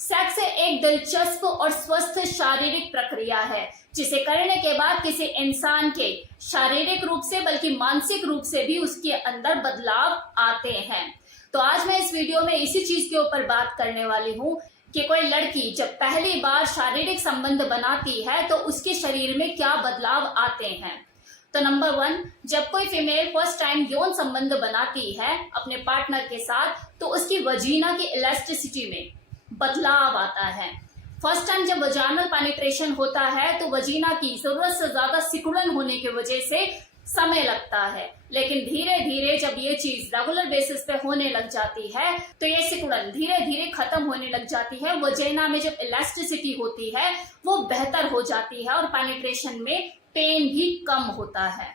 Sex एक दिलचस्प और स्वस्थ शारीरिक प्रक्रिया है जिसे करने के बाद किसी इंसान के शारीरिक रूप से बल्कि मानसिक रूप से भी उसके अंदर बदलाव आते हैं। तो आज मैं इस वीडियो में इसी चीज के ऊपर बात करने वाली हूँ कि कोई लड़की जब पहली बार शारीरिक संबंध बनाती है तो उसके शरीर में क्या बदलाव आते हैं। तो नंबर 1, जब कोई फीमेल फर्स्ट टाइम यौन संबंध बनाती है अपने पार्टनर के साथ तो उसकी वजीना की इलास्टिसिटी में बदलाव आता है। फर्स्ट टाइम जब वजाइनल पेनिट्रेशन होता है तो वजीना की जरूरत से ज्यादा सिकुड़न होने की वजह से समय लगता है, लेकिन धीरे धीरे जब ये चीज रेगुलर बेसिस पे होने लग जाती है तो ये सिकुड़न धीरे धीरे खत्म होने लग जाती है। वजाइना में जो इलास्टिसिटी होती है वो बेहतर हो जाती है और पेनिट्रेशन में पेन भी कम होता है।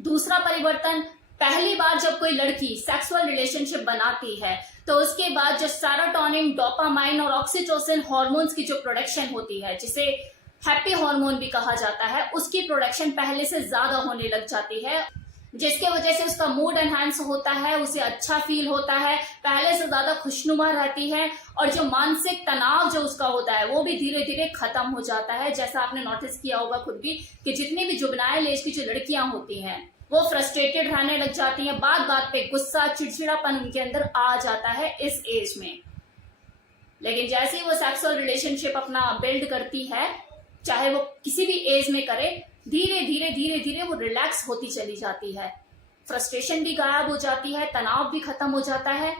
दूसरा परिवर्तन, पहली बार जब कोई लड़की सेक्सुअल रिलेशनशिप बनाती है तो उसके बाद जो सेरोटोनिन, डोपामाइन और ऑक्सीटोसिन हार्मोन्स की जो प्रोडक्शन होती है, जिसे हैप्पी हार्मोन भी कहा जाता है, उसकी प्रोडक्शन पहले से ज्यादा होने लग जाती है, जिसके वजह से उसका मूड एनहांस होता है, उसे अच्छा फील होता है, पहले से ज्यादा खुशनुमा रहती है और जो मानसिक तनाव जो उसका होता है वो भी धीरे धीरे खत्म हो जाता है। जैसा आपने नोटिस किया होगा खुद भी कि जितनी भी जुवेनाइल एज की जो लड़कियां होती हैं वो फ्रस्ट्रेटेड रहने लग जाती हैं, बात बात पे गुस्सा, चिड़चिड़ापन उनके अंदर आ जाता है इस एज में। लेकिन जैसे ही वो सेक्सुअल रिलेशनशिप अपना बिल्ड करती है, चाहे वो किसी भी एज में करे, धीरे धीरे वो रिलैक्स होती चली जाती है, फ्रस्ट्रेशन भी गायब हो जाती है, तनाव भी खत्म हो जाता है,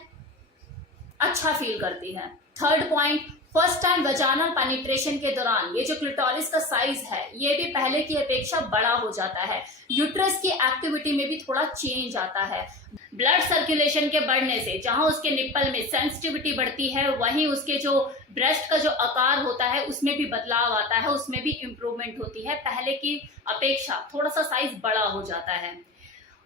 अच्छा फील करती है। Third point, first time vaginal penetration के दौरान ये जो क्लिटोरिस का साइज है ये भी पहले की अपेक्षा बड़ा हो जाता है। यूट्रस की एक्टिविटी में भी थोड़ा चेंज आता है। ब्लड सर्कुलेशन के बढ़ने से जहां उसके निप्पल में सेंसिटिविटी बढ़ती है वहीं उसके जो ब्रेस्ट का जो आकार होता है उसमें भी बदलाव आता है, उसमें भी इम्प्रूवमेंट होती है। पहले की अपेक्षा थोड़ा सा साइज बड़ा हो जाता है।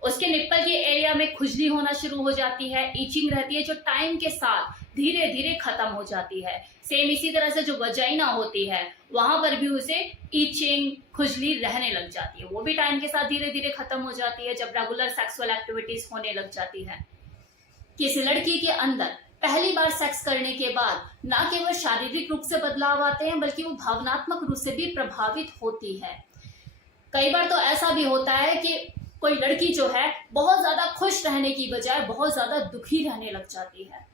उसके निप्पल के एरिया में खुजली होना शुरू हो जाती है, ईचिंग रहती है, जो टाइम के साथ धीरे धीरे खत्म हो जाती है। सेम इसी तरह से जो वजाइना होती है वहां पर भी उसे ईचिंग, खुजली रहने लग जाती है, वो भी टाइम के साथ धीरे धीरे खत्म हो जाती है जब रेगुलर सेक्सुअल एक्टिविटीज होने लग जाती है। किसी लड़की के अंदर पहली बार सेक्स करने के बाद न केवल शारीरिक रूप से बदलाव आते हैं बल्कि वो भावनात्मक रूप से भी प्रभावित होती है। कई बार तो ऐसा भी होता है कि कोई लड़की जो है बहुत ज्यादा खुश रहने की बजाय बहुत ज्यादा दुखी रहने लग जाती है।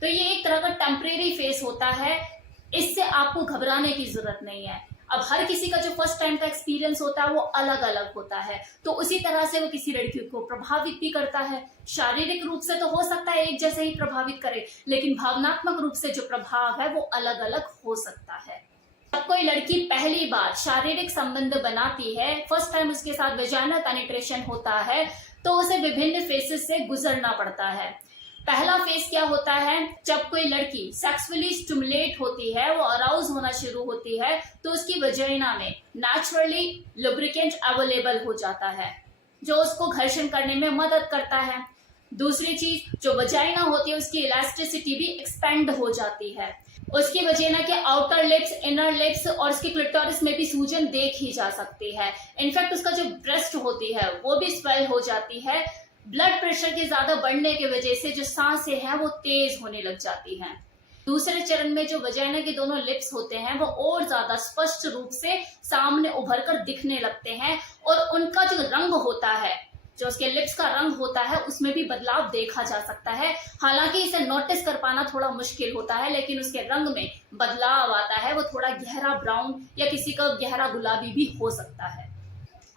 तो ये एक तरह का टेम्परेरी फेस होता है, इससे आपको घबराने की जरूरत नहीं है। अब हर किसी का जो फर्स्ट टाइम का एक्सपीरियंस होता है वो अलग अलग होता है, तो उसी तरह से वो किसी लड़की को प्रभावित भी करता है। शारीरिक रूप से तो हो सकता है एक जैसे ही प्रभावित करे, लेकिन भावनात्मक रूप से जो प्रभाव है वो अलग अलग हो सकता है। जब कोई लड़की पहली बार शारीरिक संबंध बनाती है, फर्स्ट टाइम उसके साथ वजाइनल पेनिट्रेशन होता है, तो उसे विभिन्न फेसेस से गुजरना पड़ता है। पहला फेस क्या होता है, जब कोई लड़की सेक्सुअली स्टिमुलेट होती है, वो अराउज होना शुरू होती है, तो उसकी वजाइना में नेचुरली लुब्रिकेंट अवेलेबल हो जाता है जो उसको घर्षण करने में मदद करता है। दूसरी चीज, जो वजाइना होती है उसकी इलास्टिसिटी भी एक्सपेंड हो जाती है। उसकी वजाइना के आउटर लिप्स, इनर लिप्स और उसके क्लिटोरिस में भी सूजन देखी जा सकती है। इनफैक्ट उसका जो ब्रेस्ट होती है वो भी स्वेल हो जाती है। ब्लड प्रेशर के ज्यादा बढ़ने की वजह से जो सांसें हैं वो तेज होने लग जाती हैं। दूसरे चरण में जो वजाइना के दोनों लिप्स होते हैं वो और ज्यादा स्पष्ट रूप से सामने उभर कर दिखने लगते हैं और उनका जो रंग होता है, जो उसके लिप्स का रंग होता है, उसमें भी बदलाव देखा जा सकता है। हालांकि इसे नोटिस कर पाना थोड़ा मुश्किल होता है, लेकिन उसके रंग में बदलाव आता है, वो थोड़ा गहरा ब्राउन या किसी का गहरा गुलाबी भी हो सकता है।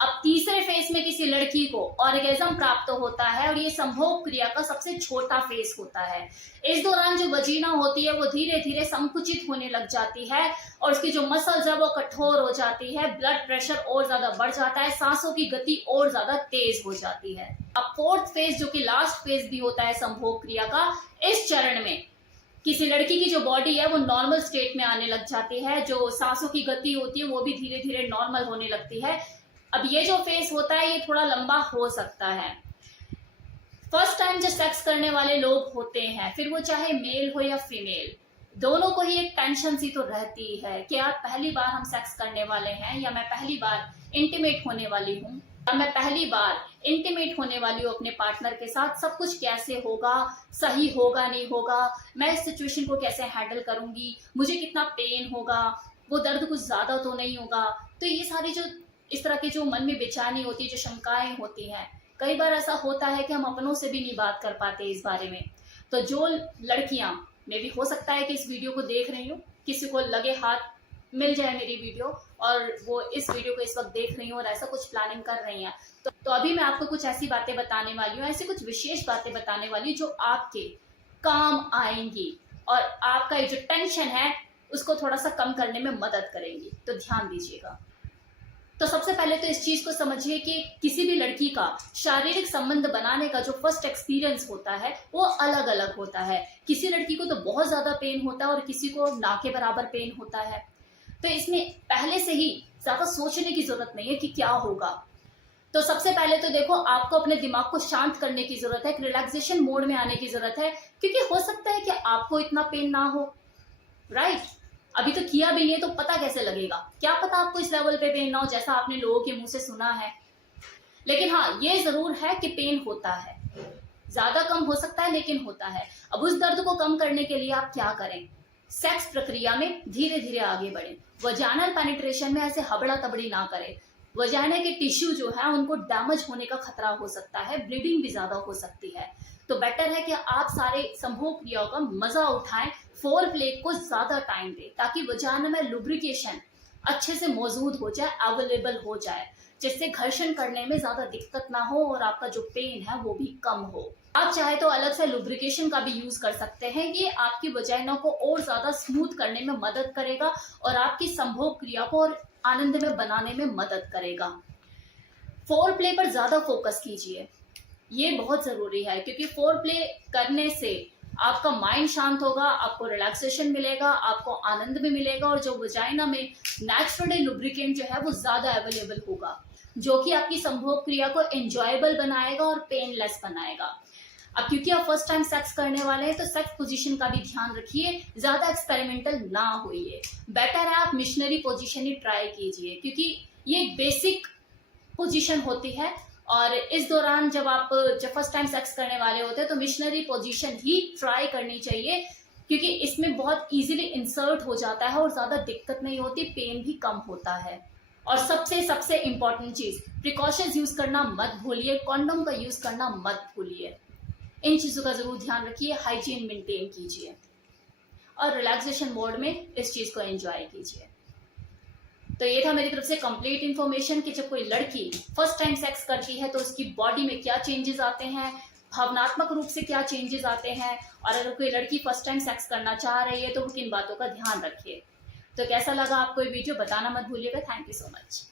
अब तीसरे फेज में किसी लड़की को ऑर्गेज्म प्राप्त होता है और ये संभोग क्रिया का सबसे छोटा फेज होता है। इस दौरान जो वजीना होती है वो धीरे धीरे संकुचित होने लग जाती है और उसकी जो मसल्स है वो कठोर हो जाती है, ब्लड प्रेशर और ज्यादा बढ़ जाता है, सांसों की गति और ज्यादा तेज हो जाती है। अब फोर्थ फेज, जो कि लास्ट फेज भी होता है संभोग क्रिया का, इस चरण में किसी लड़की की जो बॉडी है वो नॉर्मल स्टेट में आने लग जाती है, जो सांसों की गति होती है वो भी धीरे धीरे नॉर्मल होने लगती है। अब ये जो फेस होता है ये थोड़ा लंबा हो सकता है। फर्स्ट टाइम जो सेक्स करने वाले लोग होते हैं, फिर वो चाहे मेल हो या फीमेल, दोनों को ही एक टेंशन सी तो रहती है कि यार पहली बार हम सेक्स करने वाले हैं या मैं पहली बार इंटीमेट होने वाली हूँ। मैं पहली बार इंटीमेट होने वाली हूँ अपने पार्टनर के साथ, सब कुछ कैसे होगा, सही होगा नहीं होगा, मैं इस सिचुएशन को कैसे हैंडल करूंगी, मुझे कितना पेन होगा, वो दर्द कुछ ज्यादा तो नहीं होगा। तो ये सारी जो इस तरह की जो मन में बेचैनी होती है, जो शंकाएं होती हैं, कई बार ऐसा होता है कि हम अपनों से भी नहीं बात कर पाते इस बारे में। तो जो लड़कियां, मे भी हो सकता है कि इस वीडियो को देख रही हूँ, किसी को लगे हाथ मिल जाए मेरी वीडियो और वो इस वीडियो को इस वक्त देख रही हूँ और ऐसा कुछ प्लानिंग कर रही हैं, तो अभी मैं आपको कुछ ऐसी बातें बताने वाली हूँ, ऐसी कुछ विशेष बातें बताने वाली जो आपके काम आएंगी और आपका ये जो टेंशन है उसको थोड़ा सा कम करने में मदद करेंगी। तो ध्यान दीजिएगा। तो सबसे पहले तो इस चीज को समझिए कि किसी भी लड़की का शारीरिक संबंध बनाने का जो फर्स्ट एक्सपीरियंस होता है वो अलग अलग होता है। किसी लड़की को तो बहुत ज्यादा पेन होता है और किसी को ना के बराबर पेन होता है। तो इसमें पहले से ही ज्यादा सोचने की जरूरत नहीं है कि क्या होगा। तो सबसे पहले तो देखो, आपको अपने दिमाग को शांत करने की जरूरत है, एक रिलैक्सेशन मोड में आने की जरूरत है, क्योंकि हो सकता है कि आपको इतना पेन ना हो, राइट? अभी तो किया भी नहीं है तो पता कैसे लगेगा, क्या पता आपको इस लेवल पे पेन ना हो जैसा आपने लोगों के मुंह से सुना है। लेकिन हाँ, ये जरूर है कि पेन होता है, ज्यादा कम हो सकता है लेकिन होता है। अब उस दर्द को कम करने के लिए आप क्या करें? सेक्स प्रक्रिया में धीरे धीरे आगे बढ़े, वजाइनल पेनिट्रेशन में ऐसे हबड़ा तबड़ी ना करें। वजाइना के टिश्यू जो है उनको डैमेज होने का खतरा हो सकता है, ब्लीडिंग भी ज्यादा हो सकती है। तो बेटर है कि आप सारे संभोग क्रियाओं का मजा उठाएं, फोर प्ले को ज्यादा टाइम दें ताकि वजाइना में लुब्रिकेशन अच्छे से मौजूद हो जाए, अवेलेबल हो जाए, जिससे घर्षण करने में ज्यादा दिक्कत ना हो और आपका जो पेन है वो भी कम हो। आप चाहे तो अलग से लुब्रिकेशन का भी यूज कर सकते हैं, ये आपकी वजाइना को और ज्यादा स्मूथ करने में मदद करेगा और आपकी संभोग क्रिया को और आनंद में बनाने में मदद करेगा। फोर प्ले पर ज्यादा फोकस कीजिए, ये बहुत जरूरी है, क्योंकि फोर प्ले करने से आपका माइंड शांत होगा, आपको रिलैक्सेशन मिलेगा, आपको आनंद भी मिलेगा और जो वजाइना में नेचुरली लुब्रिकेंट जो है वो ज्यादा अवेलेबल होगा, जो कि आपकी संभोग क्रिया को एंजॉयबल बनाएगा और पेनलेस बनाएगा। अब क्योंकि आप फर्स्ट टाइम सेक्स करने वाले हैं तो सेक्स पोजीशन का भी ध्यान रखिए, ज्यादा एक्सपेरिमेंटल ना होइए। बेटर है आप मिशनरी पोजीशन ही ट्राई कीजिए, क्योंकि ये बेसिक पोजीशन होती है और इस दौरान जब फर्स्ट टाइम सेक्स करने वाले होते हैं तो मिशनरी पोजीशन ही ट्राई करनी चाहिए, क्योंकि इसमें बहुत इजीली इंसर्ट हो जाता है और ज्यादा दिक्कत नहीं होती, पेन भी कम होता है। और सबसे इंपॉर्टेंट चीज, प्रिकॉशंस यूज करना मत भूलिए, कॉन्डोम का यूज करना मत भूलिए। इन चीजों का जरूर ध्यान रखिए, हाइजीन मेंटेन कीजिए और रिलैक्सेशन मोड में इस चीज को एंजॉय कीजिए। तो ये था मेरी तरफ से कंप्लीट इन्फॉर्मेशन कि जब कोई लड़की फर्स्ट टाइम सेक्स करती है तो उसकी बॉडी में क्या चेंजेस आते हैं, भावनात्मक रूप से क्या चेंजेस आते हैं, और अगर कोई लड़की फर्स्ट टाइम सेक्स करना चाह रही है तो वो किन बातों का ध्यान रखिए। तो कैसा लगा आपको ये वीडियो बताना मत भूलिएगा। Thank you so much.